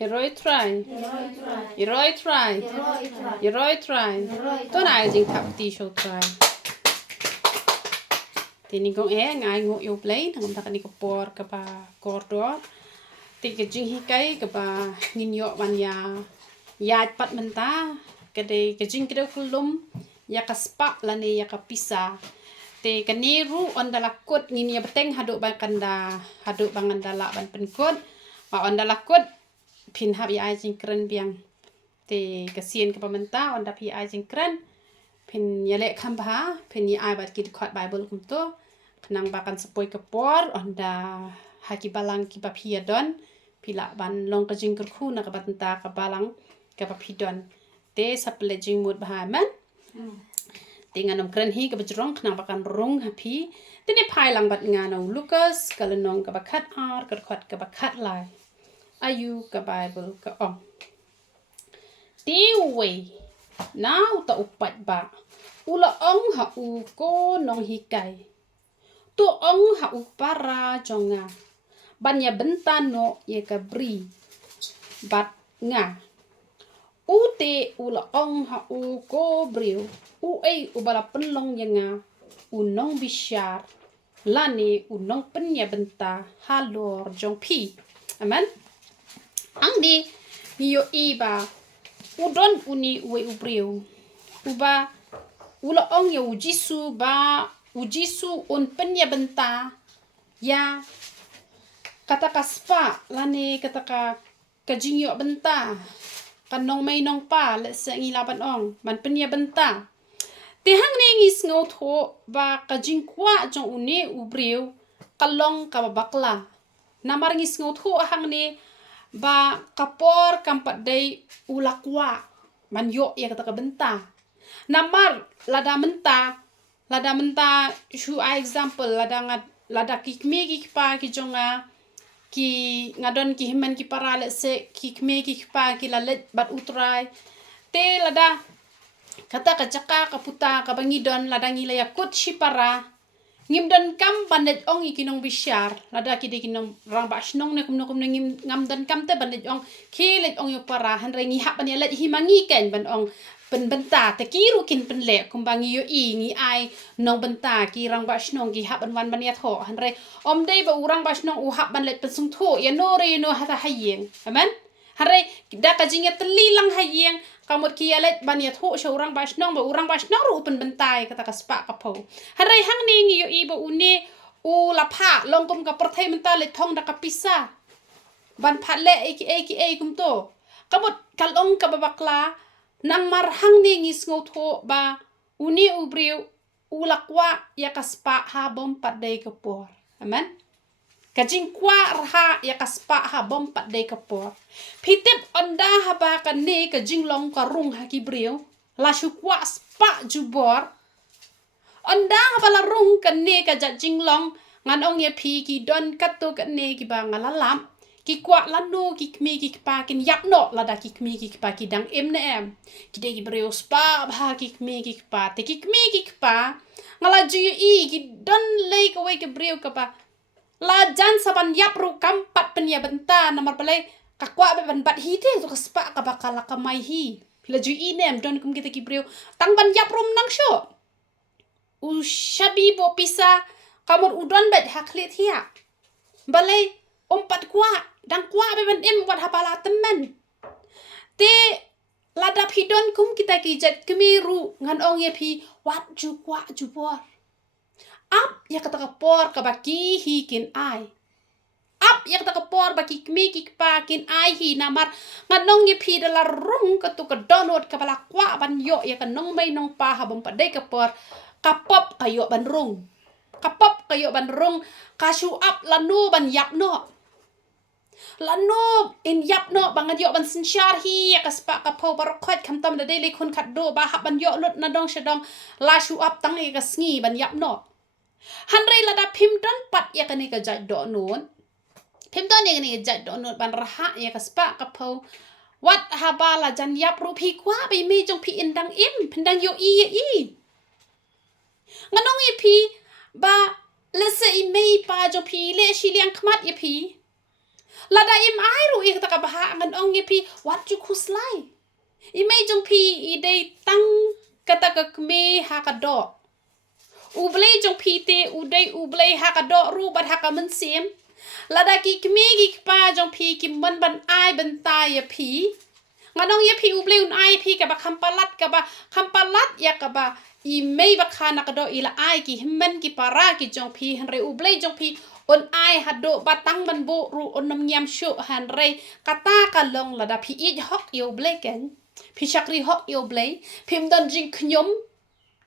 Heroi try. Heroi try. Heroi try. Tôi này dừng thập tí show try. Thì mình cũng ngay ngủ yêu play thằng ta cái por cái bà corridor. Thì cái jing hi cái bà nhìn nhọ ban ya pat menta cái đây cái jing cái kulum ya ka spah là này ya ka pisa. Te kaniru on dalakut ngin ya beteng haduk banganda la ban penkut ma on dalakut pin hab ya jingkren biang te kasien ke pamenta on da pi jingkren pin ya le khamba pin ya bat kit khot bible kum to kenang bakan sepoi kepor on da haki balang ki ba pi don pila ban long ka jingker khu na ka batenta ka balang ka ba pi don te saple jing mut ba man Tingan nom kren hi ke bejrong kenang bakan rong happy tini pai lang bat ngano Lucas kalenong ke bakat ar ke khot ke bakat lai ayu ke bible ke ong tiwe now ta upat ba ula ong ha u ko nong hikai tu ong ha u para jonga banya bentano ye ke bri bat nga ute ula ong ha u ko brio uai ubala penlong yanga unong bisyar lani unong penya benta halor jong pi amen ang di niyo iba udon uni uai ubrio uba ula ong ya ujisu un penya benta ya kata ka spah lani kata ka kajingyo benta kanong may nong pa let's say ngilaban ong man penya benta Tihang ne ngis ngau tho ba kajing kwa jong une ubriu kalong ka bakla namar ngis ngau tho hang ne ba kapor kampat dei ulakwa man yo ya kata ka benta namar lada menta shu example lada kikme kikpa ki jonga ki ngadon ki himan ki parale se kikme kikpa ki lalet bat utrai te lada kata kacaka kaputa kabangidon ladang ilaya kut shipara ngimdan kam bandet ong ikinong bisyar lada kide kinong rang basnong ne kumno ngim ngamdan kam te bandet ong kilet ong yo para hanre ngi hap ban yalet himangi ken ban ong penbenta te kiru kin penle kumbangi yo i ngi ai nong benta ki rang basnong ki hap ban wan ban ya tho hanre om dei ba urang basnong u hap ban let pensung tho ya no re no hata hayeng amen hanre da kajinga telilang hayeng kamut kialet baniat ho sya urang basnong ru pen bentai kata ka spah ka po harai hang ni ngi yo ibo une u lapha longkum ka perthai menta le thong da ka pisa ban phatle eki kum to kamut kalong ka babakla nang mar hang ni ngi sngo tho ba uni ubriu ulakwa ya ka spah ha bom pat dei ka por amen kajing kwa raha ya ka spah ha bom pat dei ka por pitip onda ha ba kan ne kajing long ka rung ha ki brio la shu kwa spah jubor onda ha ba la rung kan ne ka jing long ngan ong ye pi ki don kat to kan ne ki ba ngala lam ki kwa lanu ki kmi ki pa kin yak no la da ki kmi ki pa ki dang em na em ki de ki brio spah ba ki kmi ki pa te ki kmi ki pa ngala ju i ki don lei ka we ki brio ka pa la jan saban yap ru kampat penia benta namar palai kakwa be ban bat hi te to spah ka bakala ka mai hi pila ju inem don kum kita ki brio tang ban yap rum nang sho u shabi bo pisa kamur udon bet haklit hiya balai ompat kwa dang kwa be ban em wat hapala temen te lada pidon kum kita ki jet kemiru ngan ong ye pi wat ju kwa ju bor Up ya kata kapor ka baki hi kin ai. Up ya kata kapor baki kmi ki pa kin ai hi namar nganong ye pi dala rung ka tu ka donot ka bala kwa ban yo ya ka nong mai nong pa ha bom pa dei kapor kapop kayo ban rung. Kapop kayo ban rung kasu up lanu ban yap no. Lanu in yap no bangan yo ban sinsyar hi ya ka spa ka po barokot kam tam da dei le kun khat do ba ha ban yo lut na dong shadong la shu up tang e ka sngi ban yap no. Hanrei lada pimdon pat ya kani ka jat do nun pimdon ya kani jat do nun ban raha ya ka spah ka po wat habala jan yap ru pi kwa be mi jong pi indang im pendang yo i nganong i pi ba lese i mei pa jong pi le shi liang khmat i pi lada im ai ru i ka ka ba nganong i ye pi wat ju khuslai I mei jong pi I dei tang kata ka kme ha ka do ublei jong pi te udei ublei ha ka do ru bat ha ka men sim lada ki kme ki pa jong pi ki man ban ai ban ta ye pi nganong ye pi ublei un ai pi ka ba khampalat ya ka ba I mei ba khana ka do ila ai ki himmen ki para ki jong pi han re ublei jong pi on ai hado batang ban bo ru on nam nyam shu han re kata ka long lada pi I hok yo blei ken pi chakri hok yo blei phim don jing khnyom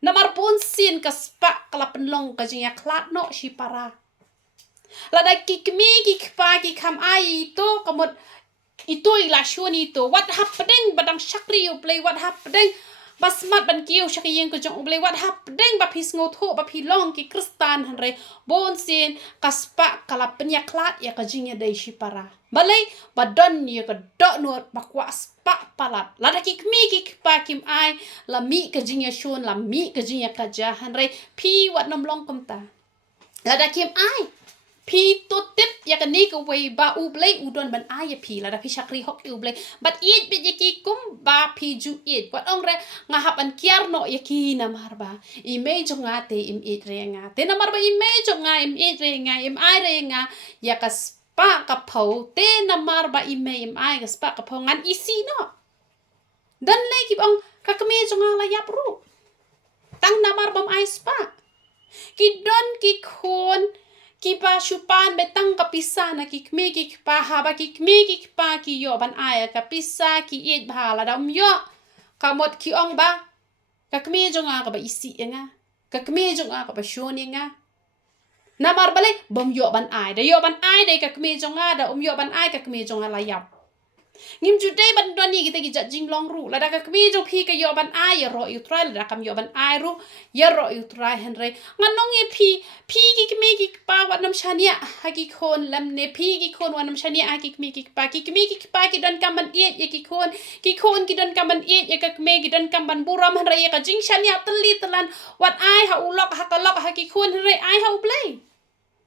namar pun sin ka spa kala penlong ka jing ya klat no shi para lada ki kmi ki pa ki kham ai to kamot itu ila shuni to what happening badang chakri yo blei what happening basmat ban kiu shakiyeng ko jong ublei what happening ba phis ngo tho ba phi long ki kristan han re bon sin kaspa kala penya klat ya ka jing ya dei shi para balai ba don ye ka do no ba kwa spa palat lada ki kmi ki pa kim ai la mi ka jing ya shon la mi ka jing ya ka ja han re phi wat nom long kom ta lada kim ai pi to tip ya ka ni ko wei ba ublei udon ban ai ya pi la da pi chakri hok ublei but it bi ki kum ba pi ju it wat ong re nga hap an kiar no ya ki na mar ba I mei jo nga te im it re nga te na mar ba I mei jo nga im it re nga im ai re nga ya ka spa ka phau te na mar ba I mei im ai ka spa ka phau ngan isi no dan le ki ong ka kme jo nga la yap ru tang na mar bam ai spa ki don ki khon ki pa chupan betang ka pisa na ki kme ki pa ha ba ki kme ki pa ki yo ban aya ka pisa ki it bha la dam yo kamot ki ong ba ka kme jonga ka ba isi nga ka kme jonga ka ba shoni nga namar bale bom yo ban ai da yo ban ai de ka kme jonga da yo ban ai ka kme jonga la yap ngim ju dei ban doni kita ki jat jing long ru la da ka kme jong phi ka yo ban ai ya ro yu try la da kam yo ban ai ru ya ro yu try hen re nganong ye phi ki kme ki pa wat nam shania ha ki khon lam ne phi ki khon wat nam shania ha ki kme ki pa ki don kam ban ye ki khon ki don kam ban ye ka kme ki don kam ban buram hen re ka jing shania tli tlan wat ai ha ulok ha ka lok ha ki khon hen re ai ha u play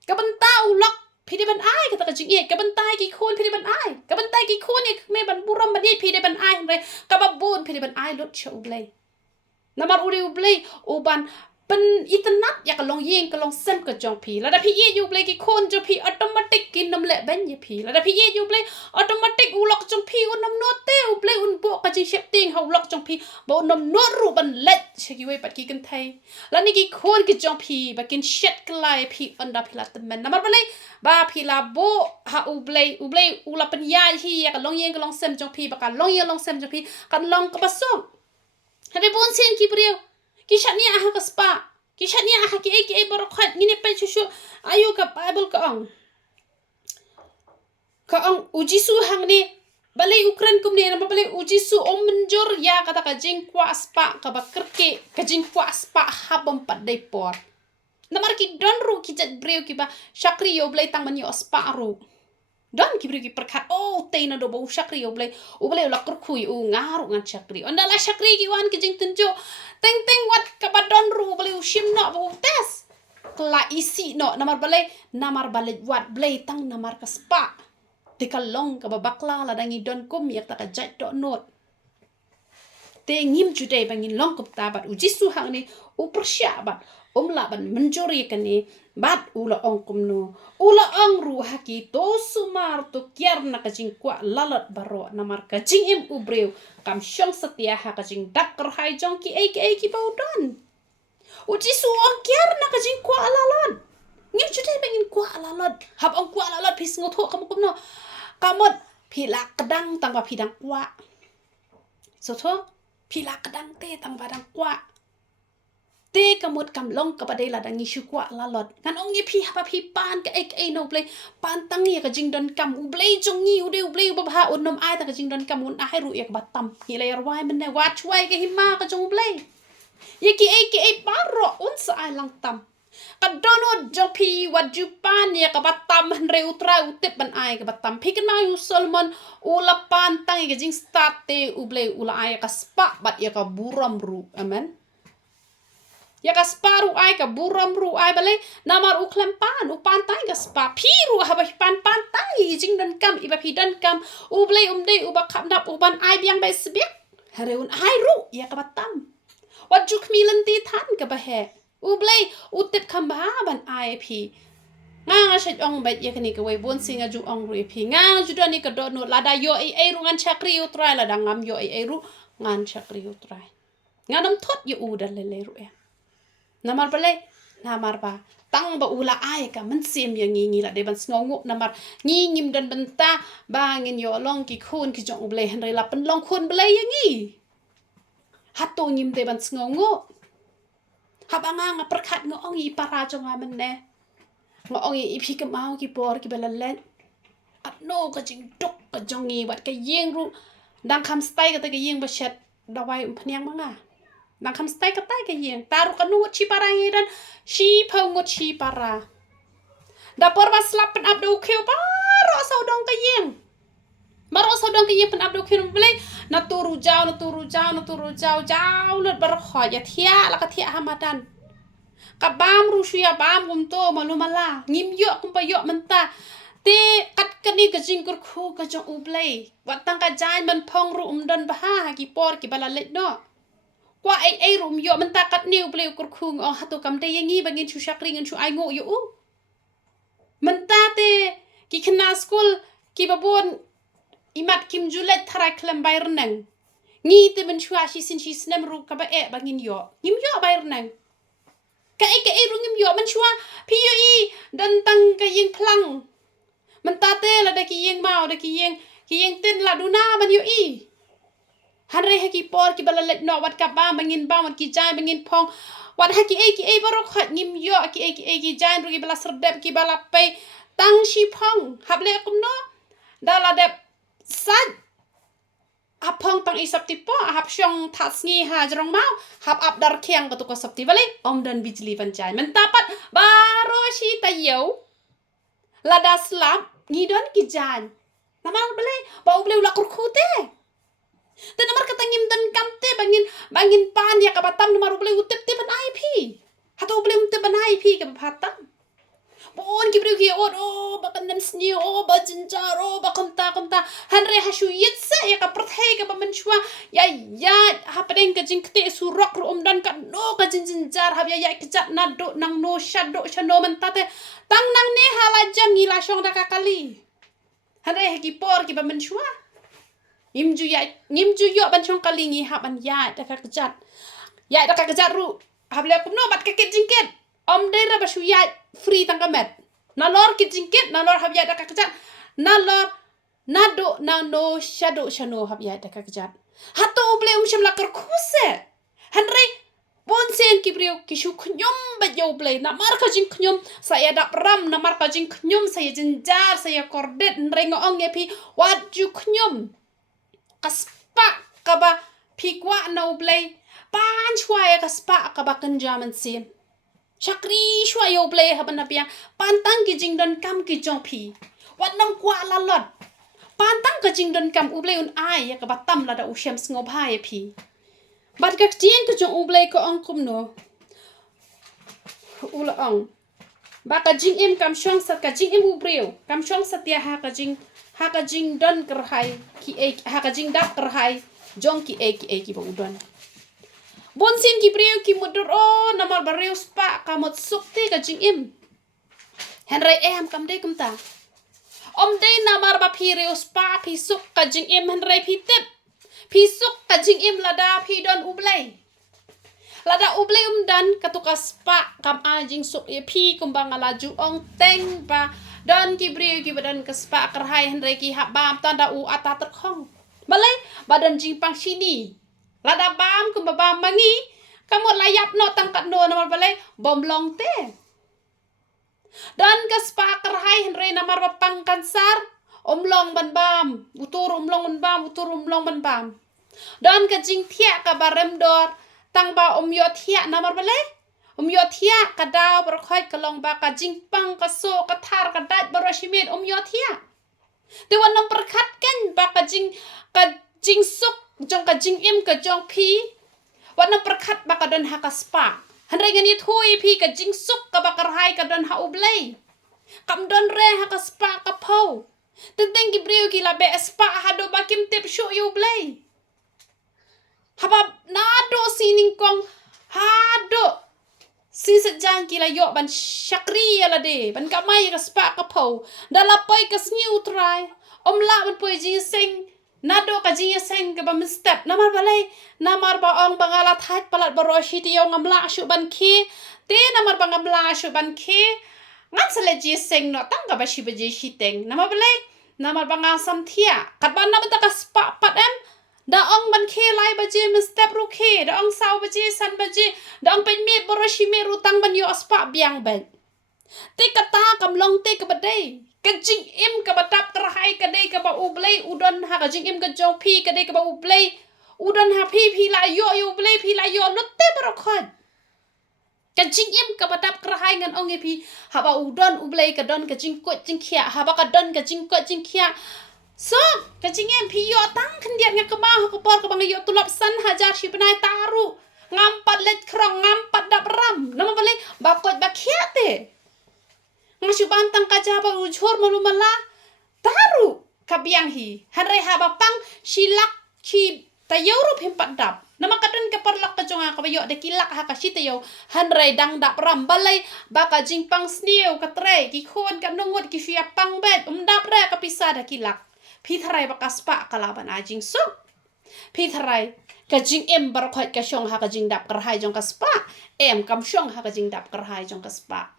ka ban ta ulok phi de ban ai ka ta ka jing ye ka ban tai ki khon phi de ban ai ka ban tai ki khon ye me ban buram ban ye phi de ban ai re ka ba bon phi de ban ai lot cha ublei namar uri ublei u ban pen itanat ya ka long yeng ka long sem ka jong phi la da phi ye ublei ki khon jo phi automatic kin nam le ban ye phi la da phi ye ublei automatic u lok jong phi un nam no te ublei un bo ka jing shep ting ha lok jong phi bo nam no ru ban let che ki we pat ki kan thai la ni ki khon ki jong phi ba kin shet klai phi on da phi la temen namar balai ba phi la bo ha ublei u la pen ya hi ya ka long yeng ka long sem jong phi ba ka long yeng long sem jong phi kan long ka basong hade bon sen ki priu ki shania ha ka spa ki shania ha ki e borokhat ngine pe chu ayu ka bible ka ong ujisu hang ni balai ukran kum ni na balai ujisu om menjor ya kata ka jing kwa spa ka ba kerke ka jing kwa spa ha bom pat dai por namar ki don ru ki jat breu ki ba shakri yo blai tang man yo spa ru don ki breu ki perkhat te na do bo shakri yo blai u blai la kur khui u ngaru ngan shakri onda la shakri ki wan ki jing tunjo teng wat ka ba don ru blai u shim no bo tes kla isi no namar balai wat blai tang namar ka spa te ka long ka ba bakla la dangi don kum yak ta ka jat do not te ngim ju dei bangin long kup ta bat u jisu hang ni u persya bat la ban menjori kan ni bat ula ong kum no ula ong ru haki to sumar to kiar na ka jing kwa lalat baro namar ka jing im ubreu kam shong setia ha ka jing dak ker hai jong ki ki bau don u jisu ong kiar na ka jing kwa lalat ngim ju dei bangin kwa lalat hab ong kwa lalat pis ngotho kam kum no kamot phila kedang tang ba phidang kwa so tho phila kedang te tang ba dang kwa te kamot kam long ka padai la dang isu kwa la lot kan ong ye phi ha phi pan ka ek no play pan tang ye ka jing don kam u blei jong ni u de u blei u ba un nom ai ta ka jing don kam un ai ru ek batam ni le wai men ne wat chwai ka hima ka jong blei ye ki pa ro un sa ai lang tam ka dono jong phi wat ju pan ye ka batam han re utra u tip ban ai ka batam phi kan ma u solomon u la pan tang ye ka jing start te u blei u la ai ka spa bat ye ka buram ru amen ya ka spa ru ai ka buram ru ai balai namar u klempan u pantai ka spa phi ru ha ba pan tai jing dan kam iba phi dan kam u blai dei u ba khap dap u ban ai biang bai sbek hare un ai ru ya ka batam wat juk mi lan ti than ka ba he u blai u tet kham ba ban ai phi nga shet ong ba ye kani ka wei bon singa ju ong ru phi nga ju dan ni ka do no la da yo ai ru ngan chakri u trai la da ngam yo ai ru ngan chakri u trai nga nam thot yu u dan le ru ya namar bale namar ba tang ba ula ai ka man sim yang ngi la de ban sngongu namar ngi ngim dan benta ba ngin yo long ki khun ki jong ble han la pen long khun ble yang ngi hato ngim de ban sngongu habanga nga perkhat ngong i para jong amen ne ngong i phi ka mau ki por ki bala len at no ka jing tok ka jong ngi wat ka yeng ru dang kham stai ka ta ka yeng ba shet da wai phnyang manga nang kam stai ka tai ka yeng taru ka nu chi para ngi dan shi phau ngot chi para da por ba slap pen up do kheu pa ro sau dong ka yeng maro sau dong ka yeng pen up do kheu ble na turu jao lut bar kho ya thia la ka thia hamadan ka bam ru shia bam gum to malu mala ngim yo kum pa yo menta te kat ka ni ka jing kur khu ka jong u ble wat tang ka jain man phong ru dan ba ha ki por ki bala let no qua ai rum yo man takat niu pleu kur khung ong hatu kam te yangi bangin chu shakri ngan chu ai ngo yo u man ta te ki khna school ki babon imat kim julet thara klam bayr nang ngi te ben chu ashi sin shi snem ru ka ba e bangin yo ngim yo bayr nang ka ai ru ngim yo man chua pi yo i dan tang ka yeng plang man ta te la da ki yeng mau da ki yeng tin la duna ban yo i hanre haki por ki bala let no wat ka ba mangin ba wat ki jai mangin phong wat haki ai barok khat ngim yo ki jai ru ki bala serdep ki bala pe tang shi phong hable kum no dala dep sad apong tang isap tipo hap shong thas ngi ha jrong mau hap ap dar khiang ka to ko sapti bale om dan bijli ban jai men tapat baro shi tayo lada slap ngi don ki jan namal bale ba ble la kur khute te namar kata ngim dan kamte bangin pan ya kabatam namar ble utep te ban IP hato ble utep ban IP ka batam bon ki bre ki o bakan nam sni o ba jinjar o ba kamta hanre hashu yitsa ya ka prthai ka ba manchwa ya hapdeng ka jingte surok ru dan ka no ka jinjar hab ya kijat na do nang no shado shano man tate tang nang ne hala jam ni la shong da ka kali hanre ki por ki ba manchwa ngim ju yo ban chong kalingi ha ban ya da ka kejat ru hable kum no bat ka ket jingket om de ra ba shu ya free tang ka met na lor kit jingket na lor hab ya da ka kejat na lor na do na no shado shano hab ya da ka kejat hato ble sham la kar khuse hanre bon sen ki brio ki shu khnyom ba yo ble na mar ka jing khnyom saya da ram na mar ka jing khnyom saya jinjar saya kordet nrengo ong ye pi wat ju khnyom kaspa kaba pikwa no blay pan chwaya kaspa kaba kanjaman sim shakri shwa yo blay haban apia pantang ki jingdon kam ki jong pi wat nam kwa la lot pantang ka jingdon kam ublay un ai ya kaba tam la da ushem sngob ha ya pi bat ka tien ka jong ublay ko ong kum no ula ong ba ka jing im kam shong sat ka jing im ubreu kam shong sat ya ha ka jing don kerhai ki ha ka jing dak kerhai jong ki ba udon bon sin ki breu ki mudur o namar bareu spa kamot sukte ka jing im henrai em kam de kum ta om de namar ba phi reu spa phi suk ka jing im henrai phi tep phi suk ka jing im lada phi don ublai lada ublai dan katuka spa kam a jing suk e phi kumbang ala ju ong teng ba don ki breu ki badan ka spa kerhai henrai ki ha bam tanda u ata ter khong balai badan jing pang sini lada bam kum bam mangi kamot layap no tangkat no namar balai bom long te dan ka spa kerhai henrai namar bapang kansar omlong ban bam utur omlong ban bam dan ka jing thia ka barem dor tang ba yo thia namar balai yo thia ka daw bar khoi ka long ba ka jing pang ka so ka thar ka dat barashimit yo thia te wan nam perkhat kan ba ka jing suk jong ka jing im ka jong phi wan nam perkhat ba ka don ha ka spa Handai ngani thui pi ka jing suk ka bakar hai ka don ha ublei. Kam don re ha ka spah ka pau. Tentang ki brio ki la be spah ha do bakim tip shu yu ublei. Haba nado sining kong hado. Si sejang kila yok ban syakri ala de ban kamai ka spah ka pau. Dalapai ka sniu try. La ban poi jing sing nado ka jing sing ka ba mistep namar balai namar ba ong bangala that palat baroshi ti yong amla shu ban ki te namar bang amla shu ban ki ngan sele ji sing no tang ka ba shi ba ji shiteng namar balai namar bang asam thia kat ban na ta ka spah pat em da ong ban ki lai ba ji mistep ru ki da ong sau ba ji san ba ji da ong pen me baroshi me ru tang ban yo spah biang ben te kata kam long te ka ba dei ka jingim ka batap terhai ka dei ka ba ublei udon ha ka jingim ka jong pi ka dei ka ba ublei udon ha pi la yo ublei pi la yo lotte barokhot ka jingim ka batap terhai ngan ong pi ha ba udon ublei ka don ka jingkot jingkhia ha ba ka don ka jingkot jingkhia so ka jingim pi yo tang khendiat nga ka ba ha ka por ka bang yo tulap san hajar shi benai taru ngampat let krong ngampat dap ram nama bale ba kot ba khia te Ngasih bantang kaja ba ujur malu mala taru kabiang hi hanrai haba pang silak ki tayoru himpat dap nama kadun ke perlak ka jonga ka bayo de kilak ha ka sitayo hanrai dang dap ram balai baka jingpang sniu ka tre ki khon ka nungut ki fia pang bet dap re ka pisa da kilak pitharai baka spa kalaban ajing so pitharai ka jing em bar khot ka shong ha ka jing dap karhai jong ka spa em kam shong ha ka jing dap karhai jong ka spa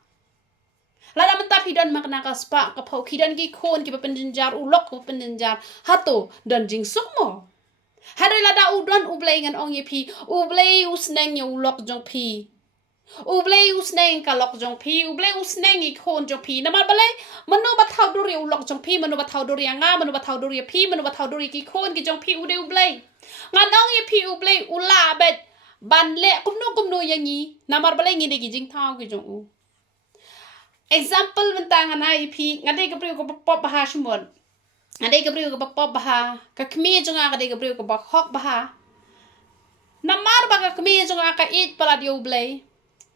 Lada mentap hidan makna ka spa ka pau hidan ki khon ki penjenjar ulok ko penjenjar hato dan jing sukmo. Hari lada udon ublei ngan ong yepi ublei usneng ye ulok jong pi. Ublei usneng ka lok jong pi ublei usneng i khon jong pi namar balai manu bathau duri ulok jong pi manu bathau duri anga manu bathau duri pi manu bathau duri ki khon ki jong pi ude ublei. Ngan ong yepi ublei ula bet ban le kumnu yangi namar balai ngide ki jing thau ki jong u. Example mentang anai pi ngadai ka priu ka pop baha shumon ngadai ka priu ka pop baha ka khmi jonga ngadai ka priu ka hok baha namar ba ka khmi jonga ka it pala di ublei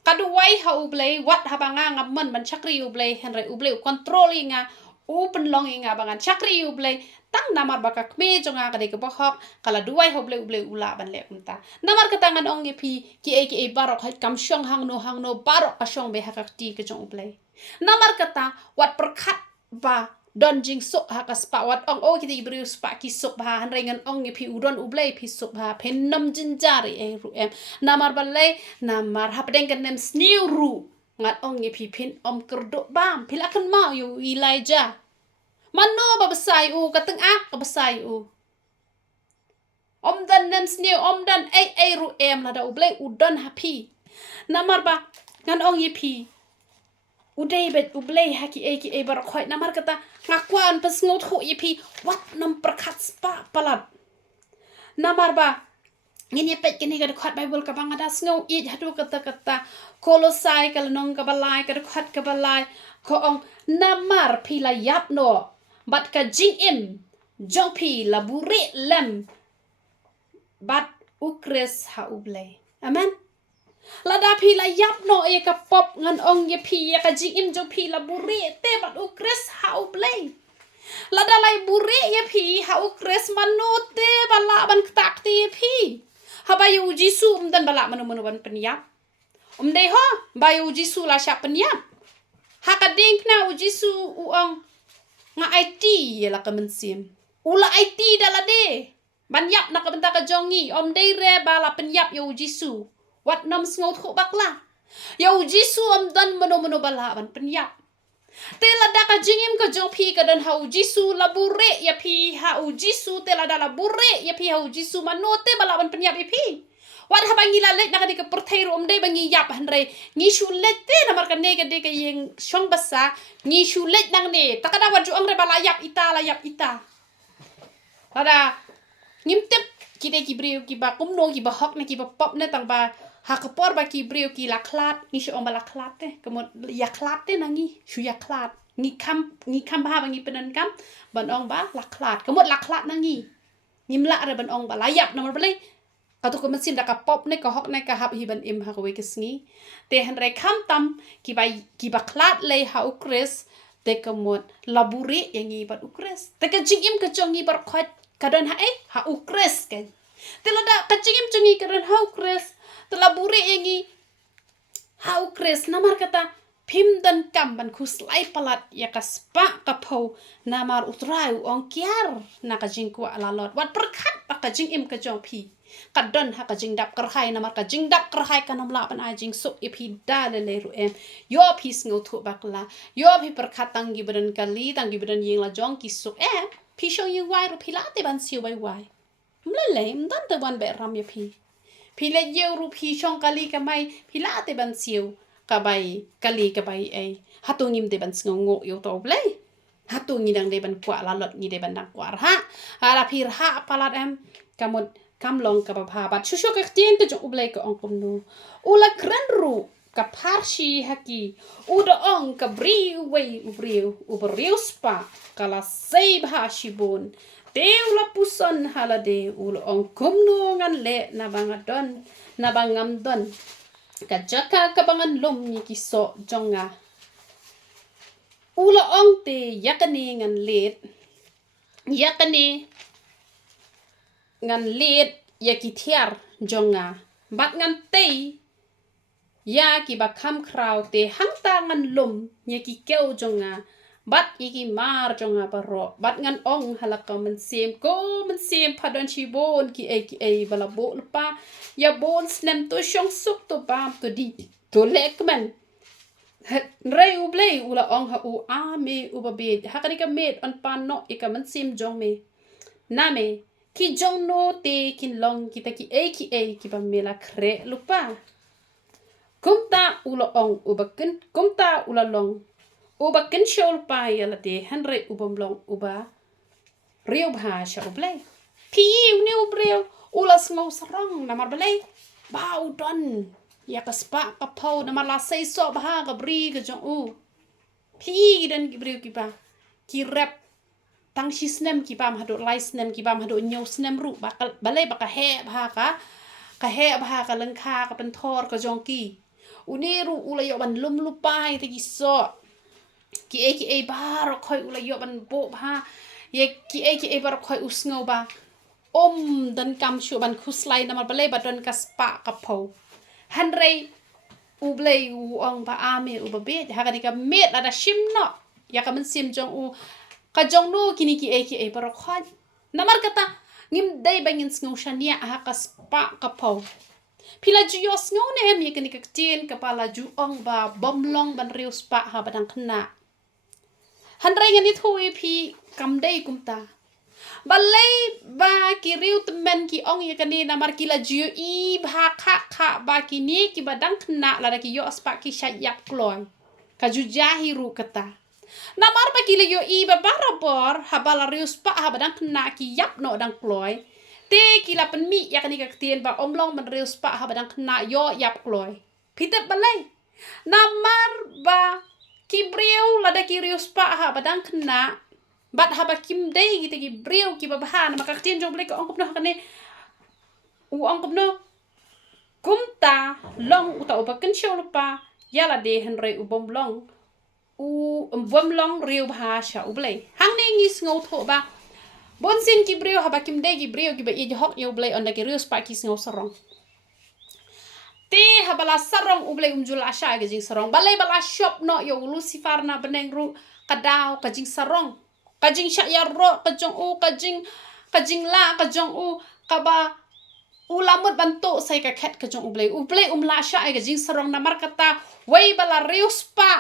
ka duwai ha ublei wat ha banga ngamon ban chakri ublei henrai ublei controlling nga open longing nga bangan chakri ublei tang namar ba ka khmi jonga ngadai ka hok kala duwai ha ublei ula ban le kunta namar ka tangan ong pi ki barok ha kam shong hang no barok ka shong be ha ka ti ka jong ublei Namar kata wat perkat ba don jing sok ha ka spa wat ong kita ibru spa ki sok ba han rengan ong pi udon ublei pi sok ba pen nam jinjari ru em namar balai namar ha pedeng kan nem sniu ru ngat ong pi pin om kerdok bam pilakan mau yu Elijah mano ba besai u kateng ak ka besai u om dan nem sniu om dan ru em lada ublei udon happy namar ba ngan ong pi Udai bet ublei haki barak khoi namar kata ngakwan pas ngot ho ipi wat nam perkat spa palat namar ba ngini pet kini ka khot bible ka bangada sngo i hadu kata kolosai kal nong ka balai ka khot ka balai ko ong namar pila yap no bat ka jingim jopi labure lem bat ukres ha ublei amen Lada pila yap no e ka pop ngan ong ye pi ka jingim jo pi la buri te bat ukres ha ublei lada lai buri ye pi ha ukres manote bala ban tak ti pi ha bayu jisu dan bala manu ban penyap dei ho bayu jisu la sya penyap ha ka ding na jisu uang nga IT ye la ka mensim ula IT dala de ban yap na ka benta ka jongi dei re bala penyap yo jisu Wat nam sngot ko bakla. Yau jisu am dan mano bala ban penyap. Tela da ka jingim ka jong pi ka dan hau jisu labure ya pi hau jisu tela da labure ya pi hau jisu manote bala ban penyap ya pi. Wat ha bangi lalet na ka di ka perthairu dei bangi yap hanre ngi shulet te na marka ne ka de ka yeng shong basa ngi shulet nang ne takada waju ang re bala yap ita. Ada ngimtep kita ki brio ki ba kumno ki ba hok na ki ba pop na tang ba ha ka por ba ki brio ki la klat ni sho ba la klat te kemo ya klat te nangi shu ya klat ni kam ba ngi penan kam ban ong ba la klat kemo la klat nangi nim la re ban ong ba la yap na mar balai katu ko mesim da ka pop ne ka hok ne ka hap hiban im ha we kisngi te hanre kham tam ki ba klat le ha ukres te kamot laburi yangi bat ukres te ka jingim ka chongi bar khot kadon ha ukres kan te lada ka jingim chongi kadon ha ukres te laburi yangi ha ukres namar kata phim dan kam ban khuslai palat ya ka spah ka pho namar utrai ong kiar na ka jingku ala lot wat perkhat ka jingim ka jong phi kadon ha ka jing dap kerhai namar ka jing dap kerhai ka namla pan ai jing suk ipi da le ru em yo phi sngo thu bakla yo phi perkhat tang gi badan kali tang gi badan yeng la jong ki suk em phi shong yu wai ru phi la te ban siu wai wai mle le mdan te ban be ram ya phi le ye ru phi shong kali ka mai phi la te ban siu ka bai kali ka bai ai hatu ngim te ban sngo ngo yo to ble hatu ngi dang de ban kwa la lot ngi de ban dang kwa ha ala phi ha palat em kamot kam long ka ba bat shusho ka tien ka jong ublai ka ong kum nu ula kran ru ka parshi haki uda ong ka bri ubriu spa kala sei bha shibon te ula puson halade ula ong kum nu ngan le na bangadon na bangam don ka jaka ka bangan lom ni ki so jonga ula ong te yakani ngan let yakani ngan let ya ki thiar jonga bat ngan te ya ki ba kham kraw te hang ta ngan lum ya ki keu jonga bat iki mar jonga baro bat ngan ong halaka man sem phadon chi bon ki e bala bo pa ya bon snem to shong suk to bam to di to lek man rei ublei ula ong ha u a me u ba be hakani ka met on pan no ika man sim jong me na me ki jong no te kin long kita ki ki ba mela kre lupa kumta ula ong ubakin kumta ula long ubakin shol pa yala te hanre ubam long uba riu bha sha ublei pi ni ubreu ula sngo sarong namar blei ba udon ya ka spah ka pho namar la sei so bha ka bri ka jong u pi dan ki breu ki ba ki rap tang shi snem ki bam hado lai snem ki bam hado nyo snem ru balai ba ka he bha ka leng kha ka pen thor ka jong ki uni ru ula yo ban lum lu pai te ki so ki e bar khoi ula yo ban bo bha ye ki e bar khoi usngo ba dan kam shu ban khuslai namar balai ba don ka spah ka pho hanrei ublei u ong ba ame u ba be ha ka ni ka met la da shim no ya ka man sim jong u ka jong no kini ki e bar khoi namar kata ngim dai bangin sngo shania ha ka spah ka pho pila ju yo sngo ne em ye kini ka tien ka pala ju ong ba bomlong ban riu spah ha badang khna hanrei ngani thui phi kam dai kumta balai ba ki riu temen ki ong ye kani namar kila ju i bha kha ba kini ki badang khna la ki yo spah ki shayap kloi ka ju jahi ru kata namar ba kila yo i ba barabor ha bala riu spah ha badang khna ki yap no dang kloi te kila pen mi ya kani ka tien ba omlong ban riu spah ha badang khna yo yap kloi phitet balai namar ba ki breu la da ki riu spah ha badang khna bat ha ba kim dei gitu ki breu ki ba ha na ka tien jong blek ong kopno kane u ong kopno kumta long uta ba kan show lupa ya la de henre u bom long u bom long riu ba sha u blei hang ne ngi sngo tho ba bon sin ki breu ha ba kim dei ki breu ki ba i hok yo blei on da ki riu spah ki sngo sarong te ha bala sarong u blei umjul asha ga jing sarong balai bala shop no yo lucifer na beneng ru kadao ka jing sarong ka jing sha ya ro ka jong u ka jing la ka jong u ka ba ulamut bantu sai ka khat ka jong u blei la sha ga jing sarong na mar kata wei bala riu spah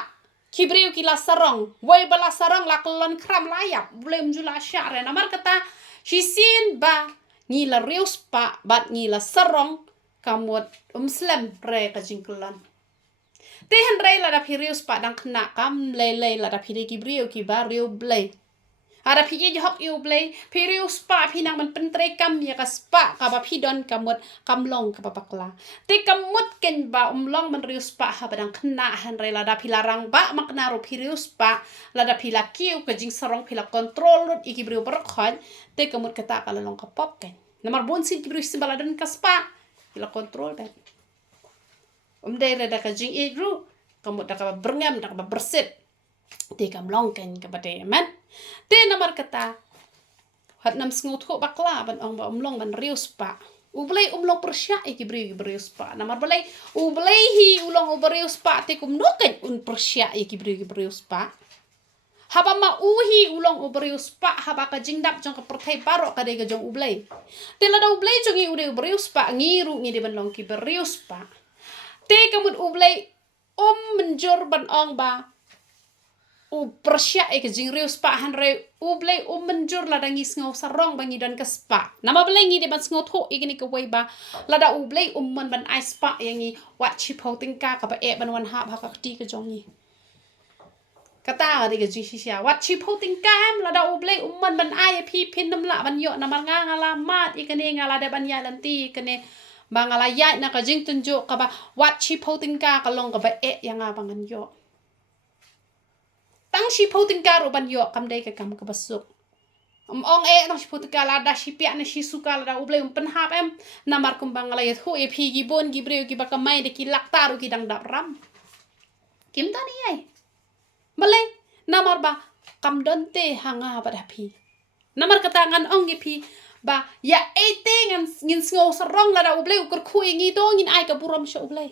ki breu ki la sarong wei bala sarong la klon kram la yap blei umjul asha re na mar kata shi sin ba ni la riu spah bat ni la sarong kamot slam re ka jingklan te han re la da phirius pa dang khna kam le la da phiri ki brio ki ba rio blei ara phi je hok yu blei phirius pa phinang man pentre kam ya ka spa ka ba phi don kamot kamlong ka ba pakla te kamut ken ba long man rius pa ha ba dang khna han re la da philarang ba makna ro phirius pa la da phila kiu ka jing sarong phila control rut iki brio bar khon te kamut kata ka long ka pop ken Namar bonsin ki beri sebaladan ka spa. Ila kontrol bet. Dai reda ka jing ru. Kamu dah ka berngam dah ka berset. Te kam longken ka bade man. Te namar kata. Hat nam sngut ko bakla ban ong ba umlong ban riu spa. Ublay umlong persya ki beri spa. Namar balay ublay hi ulong uberiu spa te kum noken un persya ki beri spa. Haba ma uhi ulong uberiu spa haba ka jingdap jong ka perthai barok ka de ka jong ublay. Te lada ublay jong i ude uberiu spa ngiru ngi de ban long ki beriu spa. Te kamut ublay menjur ban ong ba u persya ke jing riu spa han re ublay menjur lada ngi sngo sarong bangi dan ka spa. Nama blay ngi de ban sngo tho igini ka way ba lada ublay man ban ai spa yangi wat chi phau tingka ka ba e ban wan ha ka ti ka jong ni. Kata ga jing sisia wat chi phau tingka am lada ublay man ban ai phi phin nam la ban yo namar nga ngala mat ikane ngala de ban ya lanti ikane bangala ya na ka jing tunjuk ka ba wat chi phau tingka ka long ka ba e yang abangan yo. Tang si phau tingka ro ban yo kam dai ka kam ka basuk. Ong e tang si phau tingka la da si pia na si suka la ublay pen hap em namar kum bangala yet hu e phi gi bon gi breu gi ba ka mai de ki lak taru ki dang dap ram. Kim ta ni ai. Balay namar ba kam don te hanga ba da phi. Namar kata ngan ong gi phi ba ya ete ngan ngin sngo sarong la da ublay ukur khu ngi do ngin ai ka buram sha ublay.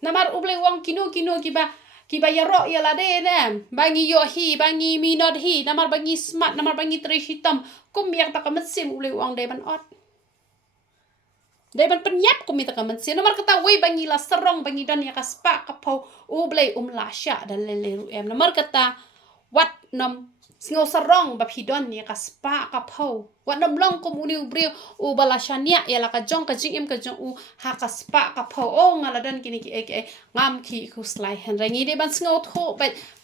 Namar ublay wang kino ki ba ya ro ya la de ne bangi yo hi bangi minot hi namar bangi smart namar bangi tre hitam kum yak ta ka mesim ublay wang de ban ot. De ban penyap kum ta ka mesim namar kata we bangi la sarong bangi dan ya ka spa ka pau ublay la sha dan le ru em namar kata wat nam sngo sarong ba phidon ni ka spa ka pau wat nam long kum uni ubreu u balashania ya la ka jong ka jingim ka jong u ha ka spa ka pau o ngala dan kini ki e ngam ki ku slai han rangi de ban sngo tho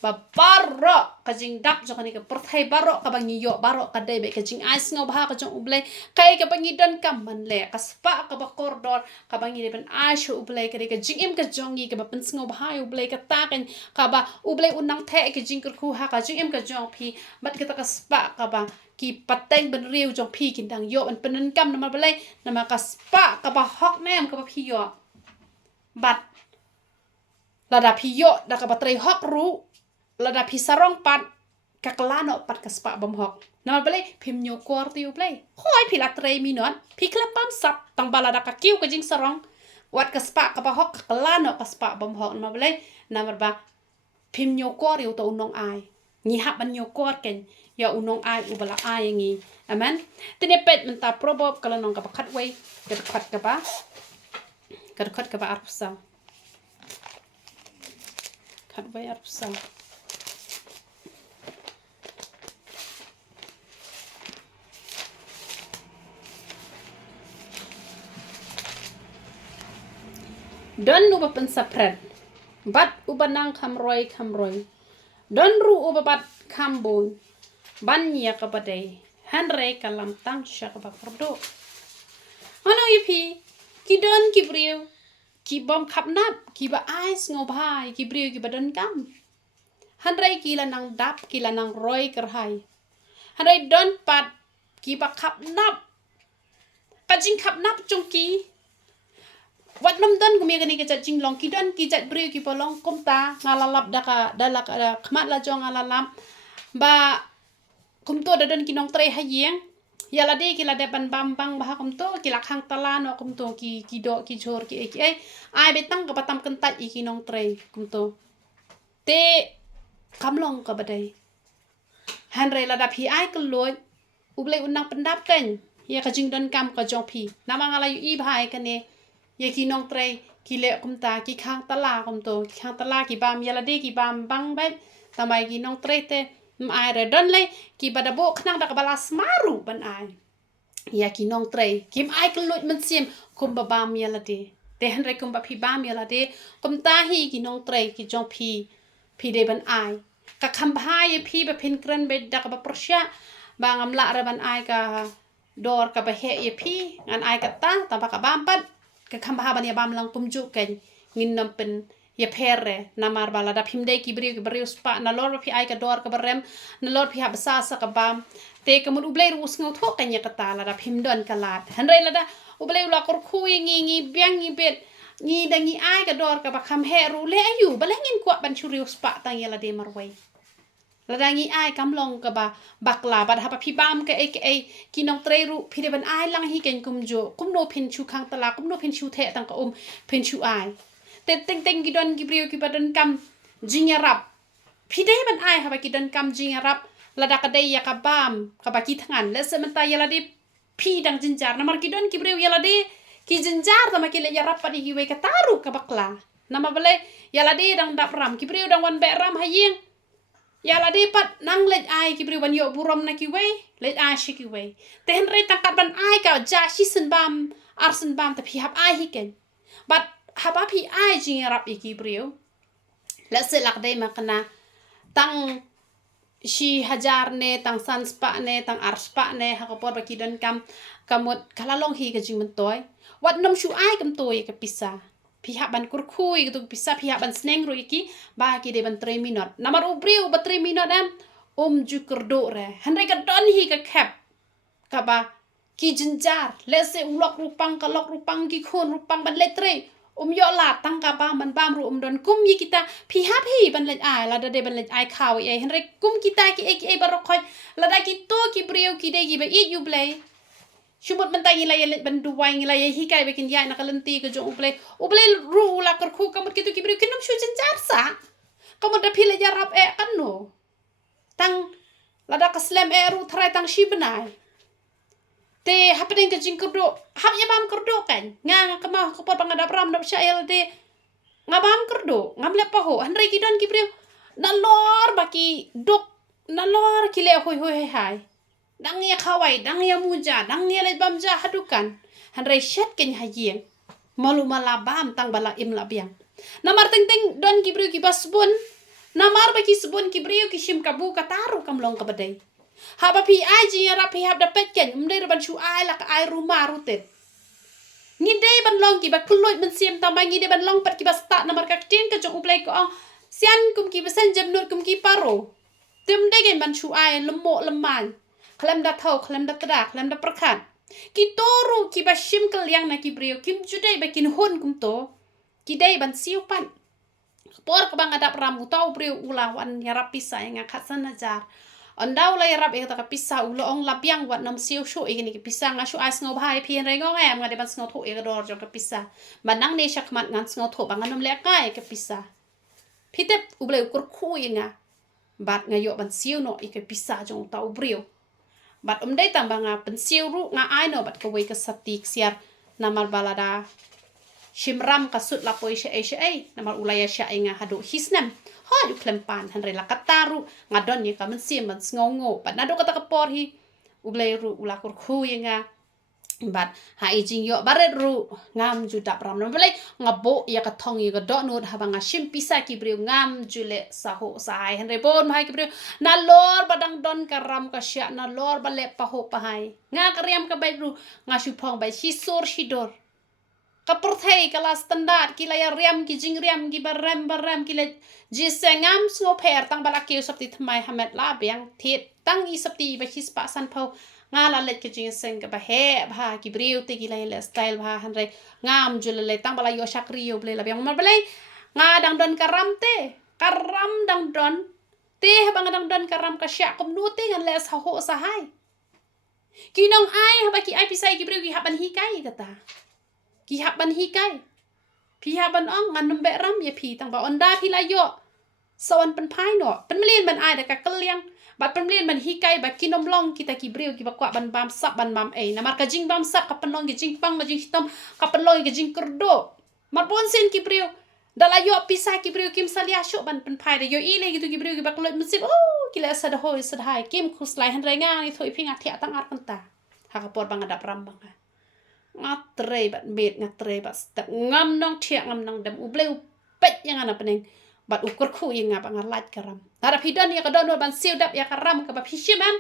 ba barro ka jing dap jong ni ka perthai barro ka bangi yo barro ka de be ka jing ai sngo ba ka jong ublay kai ka bangi dan kam man le ka spa ka ba koridor ka bangi de ban ai shu ublay ka de ka jingim ka jong ni ka ba pen sngo ba ublay ka ta kan ka ba ublay unang the ka jing ku ha ka jingim ka jong phi bat kita ka spa ka ba ki pateng ben riu jong phi kin dang yo an penen kam nama balai nama ka spa ka ba hok nem ka ba phi yo bat lada phi yo da ka ba trei hok ru lada phi sarong pat ka klano pat ka spa bam hok nama balai phim nyo kor ti ublai hoi phi la trei minot phi kla pam sap tang balada ka kiu ka jing sarong wat ka spa ka ba hok ka klano ka spa bam hok nama balai nama ba phim nyo kor yu to unong ai ni hap ban nyo kor ken ya unong ai ubala ai ngi amen tene pet menta probob kala nong ka khat wei ka khat ka ba arpsa khat wei arpsa don nu ba pensapret bat ubanang kamroi don ru ubabat kambon ban ya ka badai hanre kalam tang sha ka ba kordo ano ipi ki don ki briu ki bom khap nap ki ba ais ngo bhai ki briu ki badan kam hanre ki la nang dap ki la nang roi kerhai hanre don pat ki ba khap nap ka jing khap nap chung ki wat nam don gumi gani ke jing long ki don ki jat briu ki polong kum ta ngalalap da khmat la jong ngalalap ba kum to da don ki nong tre hayeng ya la de ki la de ban bam bang ba kum to ki la khang tala no kum to ki do ki chor ki ai betang ka patam kentat ki nong tre kum to te kamlong ka badai hanre la da phi ai ka loi ublei unang pendap kan ya ka jing don kam ka jong phi namang ala yu i bhai ka ne ya ki nong tre ki le kum ta ki khang tala kum to ki khang tala ki bam ya la de ki bam bang bet tamai ki nong tre te ai re don le ki badabo khnang da ka balas maru ban ai ya ki nong tre kim ai ka loi man sim kum ba bam ya la de te hanre kum ba phi bam ya la de kum ta hi ki nong tre ki jong phi de ban ai ka kham bhai phi ba phin kran be da ka ba persya ba ngam la ra ban ai ka dor ka ba he ye phi ngan ai ka ta ba ka bam pat ka kham bha ban ya bam lang kum ju ken ngin nam pen ya pere namar bala da pimde ki brio spah na lor pi ai ka dor ka barem na lor pi habsa sa ka bam te ka mun ublei rus ngau tho ka nya ka ta la da pimdon ka lat hanrei la da ublei la kor khui ngi biang ngi bet ngi da ngi ai ka dor ka ba kham he ru le ayu bala ngin kwa ban churio spah tang ya la de marwai la da ngi ai kam long ka ba bakla ba ha pa pi bam ka ai ki nong tre ru pi de ban ai lang hi ken kum jo kum no pin chu khang tala kum no pin chu the tang ka pin chu ai te teng gidon gibrio ki badan kam jingarap pide ban ai ha ba gidon kam jingarap lada kadai ya ka bam ka ba ki thangan le se menta ya ladi pi dang jinjar namar gidon gibrio ya ladi ki jinjar ta ma ki le yarap pa di ki we ka taru ka bakla nama bale ya ladi dang dap ram gibrio dang wan be ram hayeng ya ladi pat nang le ai gibrio ban yo burom na ki we le ai shi ki we te hen re tangkat ban ai ka ja shi sen bam arsen bam ta pi hap ai hi ken but haba pi ai jingarap iki brio la se lak dai makna tang shi hajar ne tang san spah ne tang ar spah ne ha ko por ba ki don kam kamot kala long hi ka jing man toy wat nom shu ai kam toy ka pisa pi ha ban kur khui ka tu pisa pi ha ban sneng ro iki ba ki de ban 3 minut namar u brio ba 3 minut am ju kerdo re hanre ka don hi ka khap ka ba ki jinjar le se ulok rupang ka lok rupang ki khon rupang ban letre yo la tang ka ban bam ru don kum yi kita pi ha pi ban le ai la da de ban le ai khaw ai henre kum kita ki ai barok khoi la da ki to ki brio ki de gi ba i you play shumot man ta yi la ye ban du wai la ye hi kai be kin ya na kalanti ka jo u play ru la kor khu kamot ki to ki brio ki nom shu jinjar sa kamot da pi le jarap kan no tang la da ka slam ru thrai tang shi banai te happening ke jing kerdo hap ya bam kerdo kan nga ka ma ko por pangadap ram dap syail te nga bam kerdo ngam le pa ho hanre ki don ki brio na lor baki dok na lor ki le hoi hai dang ya khawai dang ya muja dang ya le bam ja hadukan hanre shat ken hayeng malu mala bam tang bala im la biang namar teng don ki brio ki basbon namar baki sebon ki brio ki shim kabu ka taru kam long ka badai haba pi ai jingarap pi hab dapet ken mdai ban chu ai la ka ai rumah rutet ngi dei ban long ki ba kloi ban siam tambah ngi dei ban long pat ki ba sta namar ka tin ka jong uplai ko sian kum ki besen jam nur kum ki paro tem dei gen ban chu ai lemo leman khlem da thau khlem da tra khlem da prakhat ki toru ki ba shim kal yang na ki brio kim chu dei ba kin hon kum to ki dei ban siu pan por ka bang adap ram utau brio ula wan yarap pisai nga khasan ajar andau la yarap e ta ka pisa ulo ong lapiang wat nam siu shu e ni ki pisa nga shu as ngo bhai phi re ngo nga de ban ngo tho e dor jo ka pisa manang ne shakmat ngan ngo tho bang nam le ka e ka pisa phitep uble kur khu nga bat nga yo ban siu no e ka pisa jong tau brio bat dei tang banga pen siu ru nga ai no bat ka we ka satik siar namal balada shimram kasut la poi she namal ulaya sha nga hadu hisnam ha du klempan hanre la kataru ngadon ye kamen sim man ngongo pat nado kata kapor hi uble ru ula kur khu nga bat ha ijing yo baret ru ngam ju dap ram no bele ngabo ya ka thong ye ka do no ha banga shim pisa ki brio ngam ju le saho sai hanre bon mai ki brio na lor badang don ka ram ka sha na lor bale pa ho pa hai nga ka riam ka bai ru nga shu phong bai shi sor shi dor kaporthei kala standard kila ya riam ki jing riam ki baram kila jisengam sngo pher tang bala ke sapti thmai hamet la biang thet tang I sapti ba his pa san pho nga la let ke jing seng ka ba he bha ki briu te kila le style bha hanre ngam julele tang bala yo shakri yo ble la biang ma ble nga dang don karam dang don te bang dang don karam ka sya kom nu te ngan le sa ho sa hai kinong ai ha ba ki ai pisai ki briu ki haban hi kai kata ki haban hi kai pi haban ong ngan numbe ram ye pi tang ba onda pi la yo sawan pen phai no pen mlin ban ai da ka kaliang ba pen mlin ban hi kai ba kinom long kita ki breu ki ba kwa ban bam sap ban bam ei namar ka jing bam sap ka pen long ki jing pang ma jing hitam ka pen long ki jing kerdo mar bon sen ki breu dala yo pisa ki breu kim salia sho ban pen phai da yo ile gitu ki breu ki ba klot musib ki la sa da hoi sa hai kim khus lai han renga ni thoi pinga thia tang ar panta ha ka por bang adap ram bang ngatre bat bet ngatre bat step ngam nong thia ngam nong dem ubleu pet yang ana peneng bat ukur khu yang ngap ngalat karam tara pidon ya kadon ban siu dap ya karam ka ba phishimam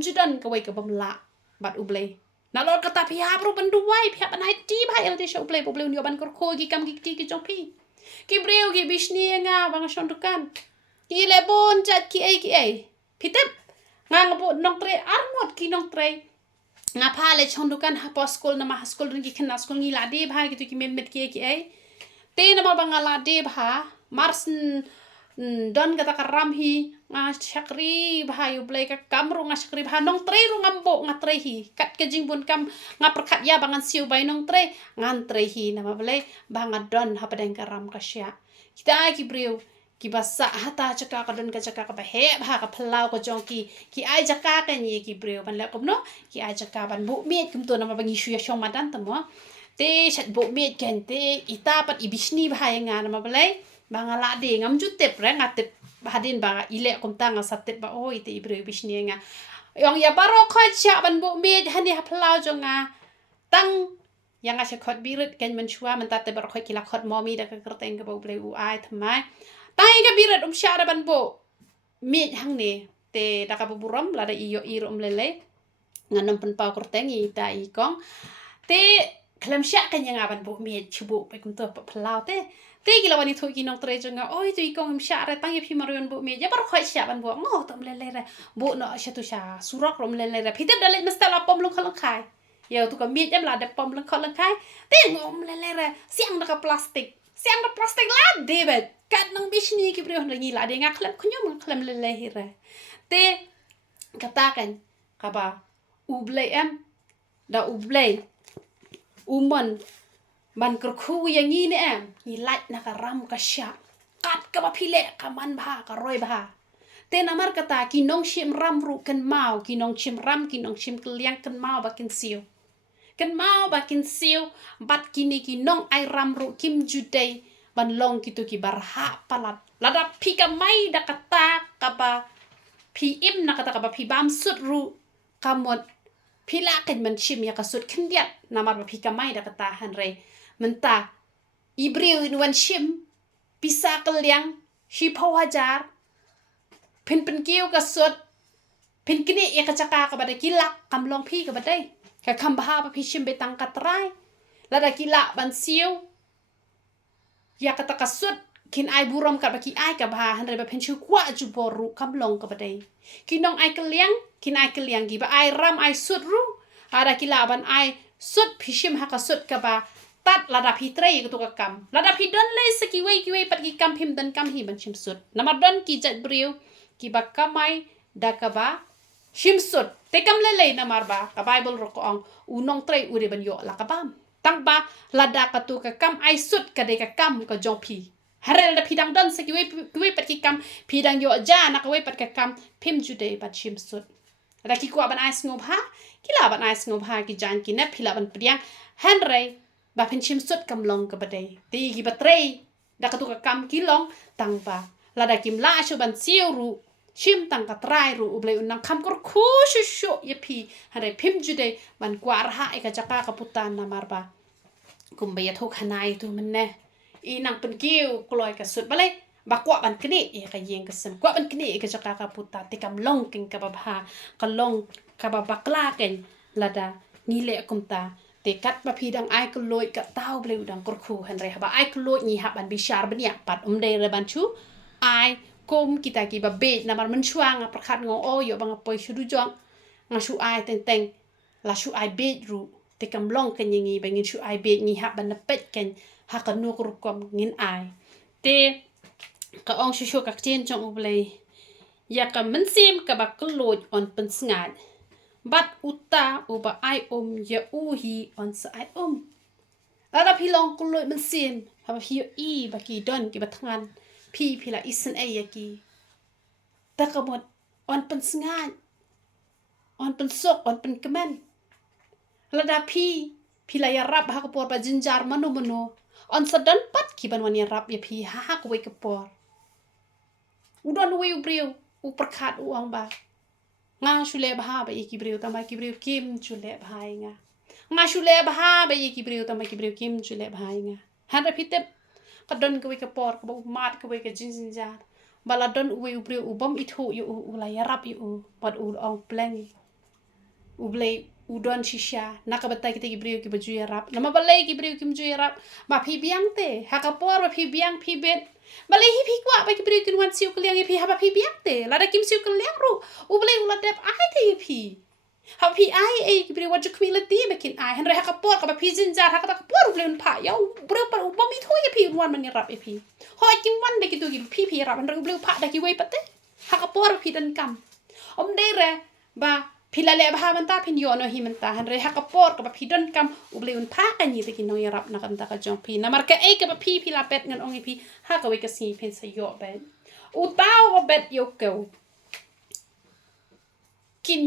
judan ka wei ka bamla bat ublei na lor kata pihap ru banduai pihap anai ti bhai el de sho ublei ubleu ni ban kur khu gi kam gi ti ki jong pi Kibriu ki bishni nga bang shondukan ki lebon chat ki ai pitep nga ngapo nong tre armot ki nong tre nga pha le shondukan ha poskol na ma haskol ringi khna skol ngi la de bha gitu ki met ki ai te na ma bang la de bha mars don kata karam hi nga chakri bha yu play ka kamru nga chakri bha nong tre ru ngambo nga tre hi kat ke jingbun kam nga perkhat ya bangan siu bai nong tre ngan tre hi na ma play bang don ha padang karam ka sya kita ki briu ki basa hata chaka ka don ka chaka ka ba he bha ka phalau ko jong ki ai chaka ka ni ki briu ban la kom no ki ai chaka ban bu met kum to na ma bangi shu ya shong madan tamo te chat bu met ken te ita pat ibishni bha nga na ma play banga la de ngam jutep re ngatep hadin ba ile kom tanga satep ba oi te ibre bishni nga yong ya baro khoi cha ban bu me hani ha plau jonga tang yang a khot birit ken man chua man tate bar khoi kila khot momi da ka kerteng ka bo ble u ai thamai tai ka birit sha da ban bo me hang ne te da ka buram la da iyo irom lele nganom pen pau kerteng i ta i kong te klam sha kan yang ban bo me chubu pe kum to plau te gila wani thu ki nong tre jonga oi tu ikong sha ra tang ye phi marion bu me ya bar khoi sha ban bo ngo tom le re bu no sha tu sha surok rom le re phitep dale mesta la pom long khol khai yo tu ka mi jam la de pom long khol khai te ngom le re siang da ka plastic la de bet kat nang bishni ki bre hon ngi la de nga khlem khnyom le hi re te kata kan ka ba uble em da uble umon ban kerku yang ini ni light na karam ka sya kat ka ba phile ka man bha ka roi bha te namar kata ki nong shim ram ru kan mau ki nong shim ram ki nong shim kliang kan mau ba kin siu bat kini ki nong ai ram ru kim judai ban long kitu ki barha palat lada pi ka mai da kata ka ba pi im na kata ka ba pi bam sut ru kamot pila kan man shim ya ka sut khindiat namar ba pi ka mai da kata han re menta ibriu in wan shim pisa keliang shi pawajar pen kiu ka sut pen kini ya ka chaka ka bada kilak kam long phi ka badai ka kam baha ba phi shim betang ka trai la da kilak ban siu ya ka ta ka sut kin ai buram ka ba ki ai ka ba han re ba pen chu kwa ju boru kam long ka badai kinong ai keliang gi ba ai ram ai sut ru ada kilak ban ai sut phi shim ha ka sut ka ba tat lada phi tre ku ka kam lada phi don le kiwe pat ki kam phim dan kam hi ban shim sut namar don ki jat briu ki ba kamai da ka ba shim sut te kam le namar ba ka bible ro ko ong unong tre u de ban yo la ka bam tang ba lada ka tu ka kam ai sut ka de ka kam ka jong phi harel da phi dang don kiwe pat ki kam phi dang yo ja na ka we pat ka kam phim ju de pat shim sut da ki ko ban ai sngop ha ki la ban ai sngop ha ki jan ki ne phila ban priang han re ba pen chim sut kam long ka badai ti gi batrei da ka tu ka kam ki long tang ba la da kim la shu ban siu ru chim tang ka trai ru uble unang kam kor khu shu ye phi hare phim ju de ban kwar ha e ka chaka ka putan na mar ba kum ba ya thok hanai tu man ne i nang pen kiu kloi ka sut bale ba kwa ban kni e ka yeng ka sem kwa ban kni e ka chaka ka puta ti kam long king ka ba bha ka long ka ba bakla ken la da ni le kum ta te kat ba phi dang ai ko loi ka tau ble dang kor khu han re ba ai ko loi ni ha ban bi shar ban ya pat de re ban chu ai kom kita ki ba be na man chuang a prakhat ngo o yo bang poi shu du jong nga shu ai teng la shu ai be ru te kam long kan ngi ba ngin shu ai be ni ha ban na pet ken ha ka nu ko kom ngin ai te ka ong shu ka chen chong ble ya ka man sim ka ba ko loi on pen sngat bat uta uba ai ya uhi on sa ai ada pilong kuloi men sim ha hi i ba ki don ki batngan pila isen ai ya ki takamot on pen sngan on pen sok on pen kemen lada pila ya rap ha ko por ba jinjar mano on sadan pat ki ban wan ya rap ya ha ko we ko por udon we ubriu u perkhat u ang ba nga shule bha ba ki briu tama ki briu kim chule bhai nga shule bha ba ki briu tama ki briu kim chule bhai nga hada phitep ka don ko ka por ko mat ko ka jin jar bala don we briu u bom ithu yu u la ya rap yu pat u ong pleng u ble udon shisha nakabatay kita gibriu ki baju yarap nama balai gibriu ki baju yarap ma phi biang te hakapor ma phi biang phi bet balai hi phi kwa ba gibriu ki wan siu kliang phi ha ba phi biang te la da kim siu kliang ru u balai u la dep ai te phi ha phi ai gibriu waju kmilati bekin ai henre hakapor ka ba phi jinjar hakapor u blen pha yo bro par u bomi thoi phi wan man yarap phi hoi kim wan de ki tu gi phi yarap henre u blen pha da ki wei pate hakapor phi dan kam de re ba pila le bah manta phin yo no hi manta han re hakapor ka phi don kam uble un pha ka ni te ki no yarap na kam ta ka jong phi na mar ka e ka phi pila pet ngan ong phi ha ka we ka si phin sa yo ben u tao ba bet yo ko kin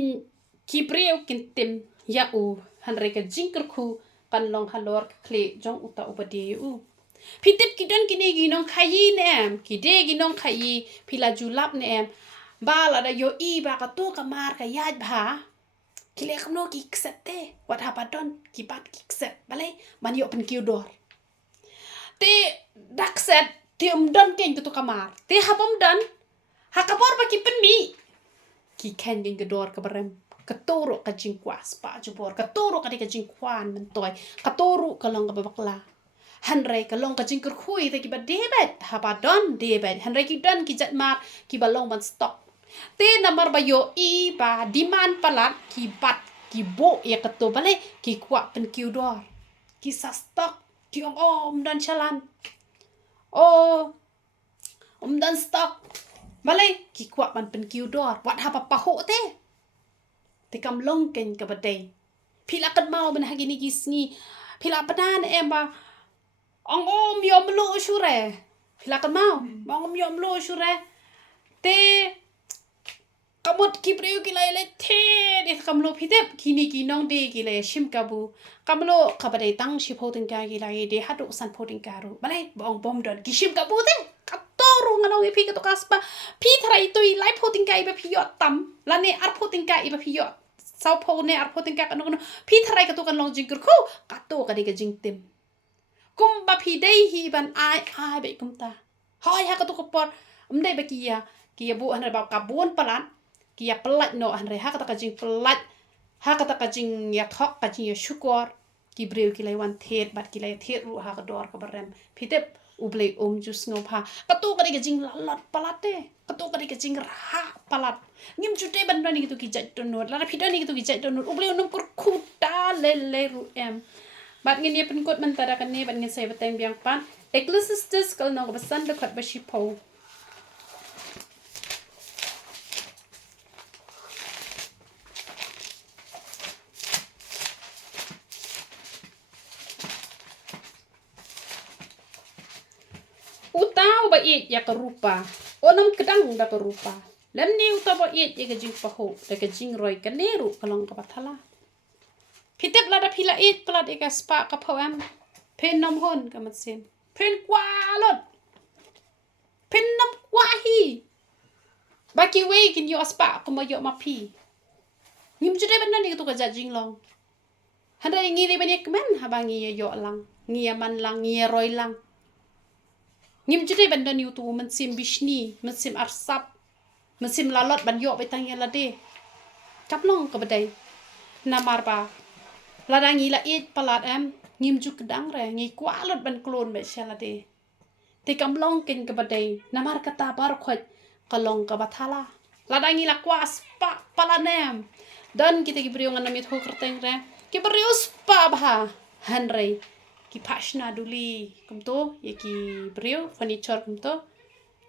ki breu kin tim ya u han re ka jingker khu kan long halor kle jong u ta ubade u phi tip ki don ki ne gi nong khayi nem ki de gi nong khayi pila julap ne em ba la da yo i ba ka tu ka mar ka yaj bha kile kam no ki ksete wat ha pa don ki bat ki kset balai man yo pen ki dor te dak set te don ken tu ka mar te ha bom dan ha ka bor ba ki pen mi ki ken gen ke dor ka barem ka toro ka jing kwas pa ju bor ka toro ka de ka jing kwan men toy ka toro ka long ka bakla hanre ka long ka jing kur khui te ki ba debet ha pa don debet hanre ki don ki jat mar ki ba long ban stock te namar ba yo i ba demand palat ki bat ki bo ya kato bale ki kwa pen ki dor ki sa stock ki om dan chalan dan stock bale ki kwa man pen ki dor wat ha pa ho te kam long ken ka badai phila kat mau ben hagini ki sngi phila padan em ba om yom lo shure phila kat mau om yom lo shure te kamot ki priu ki lai le the de kamlo phitep kini ki nong de ki le shim kabu kamlo khabade tang shi photin ka ki lai de hatu san photin ka ru balai bong bom don ki shim kabu te katoru ngano phi ka to kaspa phi thrai toi lai photin ka iba phi yo tam la ne ar photin ka iba phi yo sau pho ne ar photin ka no phi thrai ka to kan long jing kur khu ka to ka de ka jing tim kum ba phi dei hi ban ai be kum ta hoi ha ka to ko por dei ba ki ya bu an ba ka bon palan kia pelat no andre ha kata kajing pelat ha kata kajing ya thok kajing ya syukur ki breu ki lai wan thet bat ki lai thet ru ha ka dor ka barem phitep uble jus ngop ha katu ka kajing lalot palate katu ka kajing ra palat ngim jute ban ni gitu ki jat donor la phidon ni gitu ki jat donor uble unum kur khuta le ru em bat ngin ye pen kot man tara kan ne bat ngin sai bateng biang pan ecclesiastes kal no ba san de khat ba shi po utau ba it ya karupa onam kedang da karupa lam ni utau ba it ya gajing paho da gajing roi kaneru kalong ka pathala phitep la da phila it plat eka spa ka phawam pen nom hon ka matsim pen kwalot pen nom kwahi baki we kin yo spa ko ma yo ma phi nim jude ban ni to ka jajing long handa ngi ri ban ek man ha ba ngi yo lang ngi man lang ngi roi lang ngim jude ban dan youtube man sim bishni man sim arsap man sim lalot ban yo be tang yala de kaplong ka badai namar ba ladang ila it palat em ngim juk dang re ngi kwalot ban klon be shala de te kamlong ken ka badai namar kata bar khoj kalong ka bathala ladang ila kwas pa palanem dan kita ki briong anam it ho kerteng re ki brios pa bha hanre ki pashna duli kumto ye ki brio furniture kumto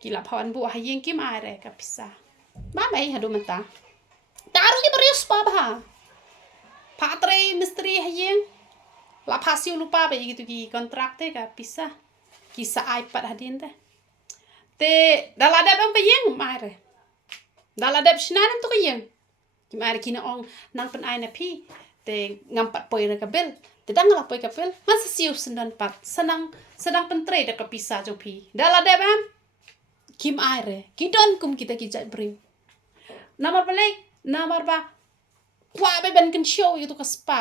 ki la phawan bu hayeng kim are ka pisa ba mai hadu mata taru ki brio spa bha patre mistri hayeng la phasiu lupa ba gitu ki kontrakte ka pisa ki sa ipad hadin te dalada bang bayeng mare dalada shnanem to kayeng ki mare ki na ong nang pen ai na phi te ngampat poi ra ka bel te dang la poi ka bel man sa siu sendan pat senang pentre da ka pisa jo phi dalada bam kim ai re ki don kum kita ki jat brim namar balai namar ba kwa be ban kan show itu ka spa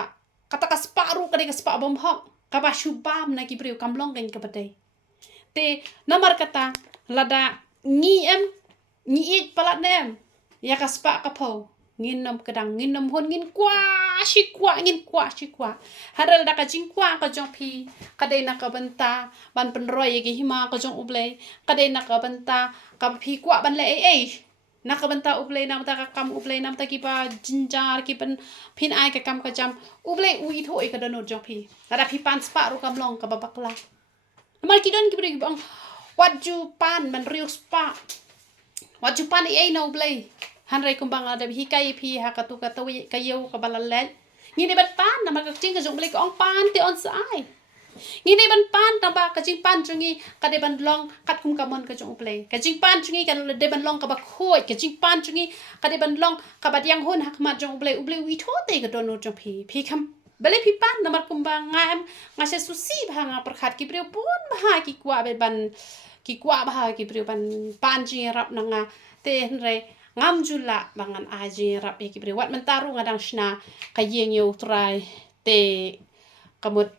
kata ka spa ru ka de ka spa bom hok ka ba shubam na ki brim kamlong kan ka badai te namar kata lada ngi it palat nem ya ka spa ka pho งินนำกระดังงินนำหนงินกว่าชิกว่างินกว่าชิกว่าฮารัลดักจิงกว่าก็จงพีกระเดนักบันตาบันเป็นรอยยี่หิมาก็จงอุบเลยกระเดนักบันตากับพีกว่าบันเลยเอ้นักบันตาอุบเลยนำตากำอุบเลยนำตากีบาจินจาร์กีเป็นพินไอกะกำกะจำอุบเลยอุยโถเอกระโดดจงพีระพีปันสปารุกำลองกับบักลามาคิดอนกีบริบังวัดจูปันมันเรียวสปาวัดจูปันเอ้นอุบเลยฮันไรกุมบังada hikai pi hakatu katawi kayo kabalalet ngini ban pan na magkacing kajong balik ong pan ti on sai ngini ban pan na ba kajing pan chungi kade ban long kat kum kamon kajong play kajing pan chungi kan de ban long ka ba khoi kajing pan chungi kade ban long ka ba yang hon hakmat jong play uble wi thote ka don jong pi kham bale pi pan na mar kumbang ngam ngase susi bhanga prakhat ki breu pun bha ki kwa be ban ki kwa bha ki breu ban pan chi rap na nga te re ngam jula bangan aji rap iki priwat mentaru ngadang shna kayeng yo try te kamut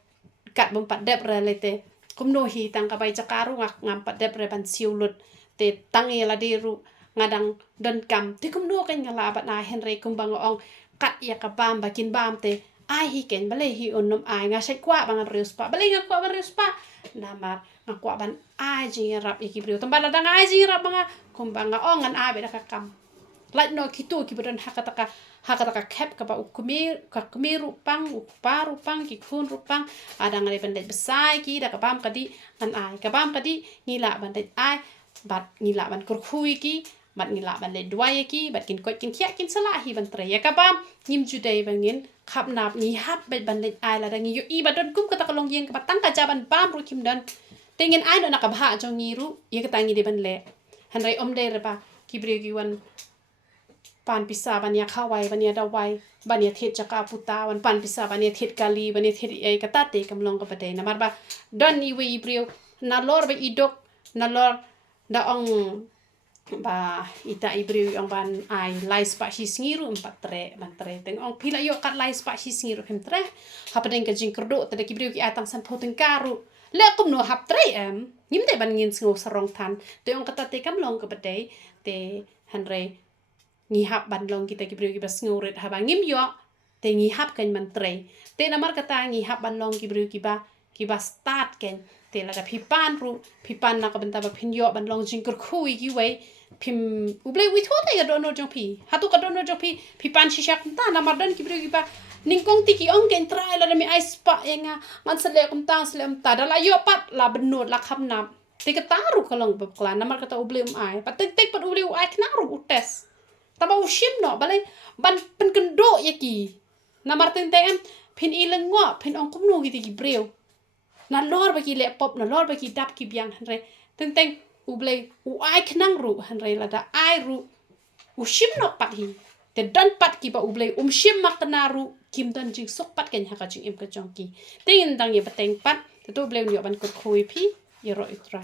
kat bompat dep relete kumno hi tang kabai jakaru ngam pat dep re ban siulut te tangi la diru ngadang don kam te kumno kan ngala bat na henry kumbang ong kat ya ka bam bakin bam te ai hi ken bale hi onnom ai nga sai kwa bangan reus pa bale nga kwa ban reus pa namar nga kwa ban aji rap iki priu tambala dang aji rap mga kumbang ong ngan ai be da kam like no kitu ki badan hakataka cap ka ba ukumi rupang ukpa rupang ki khun rupang ada ngale bandai besai ki da ka bam kadi an ai ka bam kadi ngila bandai ai bat ngila ban kurkhui ki bat ngila ban le duai ki bat kin koi kin khia kin sala hi ban tre ya ka bam ngim judai bangin khap nap ngi hap bet ban le ai la da ngi yu i badon kum ka ta kalong yeng ka batang ka jaban bam ru kim dan tengin ai no na ka bha jong ngi ru ye ka tangi de ban le han rai om de re ba ki bre gi wan pan pisa bania khawai bania dawai bania thet jaka puta wan pan pisa bania thet kali bania thet ai kata te kamlong ka pade namar ba don ni wi brio na lor ba idok na lor da ong ba ita ibrio ong ban ai lai spa hi singiru empat tre ban tre teng ong pila yo kat lai spa hi singiru hem tre hapaden ka jing kerdo te ki brio ki atang san poteng karu le kum no hap tre ngim de ban ngin sngo sarong tan te ong kata te kamlong ka pade te hanre ngi hap ban long kita ki brio ki bas ngurit haba ngim yo te ngi hap kan man tre te namar kata ngi hap ban long ki brio ki ba start ken te la da pipan na ka benta ba phin yo ban long jing kur khui ki wei phim uble wi thote ga dono jong pi hatu ka dono jong pi pan shishak ta namar dan ki brio ki ba ningkong ti ki ong ken try la mi ice pa yenga man sele kum ta sele ta da la yo pat la benut la kham nap te ka taru ka long ba klan namar kata uble ai pa tek tek pat uble ai knaru utes taba ushim no balai ban pen kendo yaki na martin tem pin ilang ngo pin ong kumno giti ki breu na lor ba ki le pop na lor ba ki dap ki biang hanre teng ublei u ai knang ru hanre la da ai ru ushim no pat hi te dan pat ki ba ublei shim makna ru kim dan jing sok pat ken ha ka jing em ka jong ki teng dang ye bateng pat te to bleu yo ban ko khoi phi ye ro ikra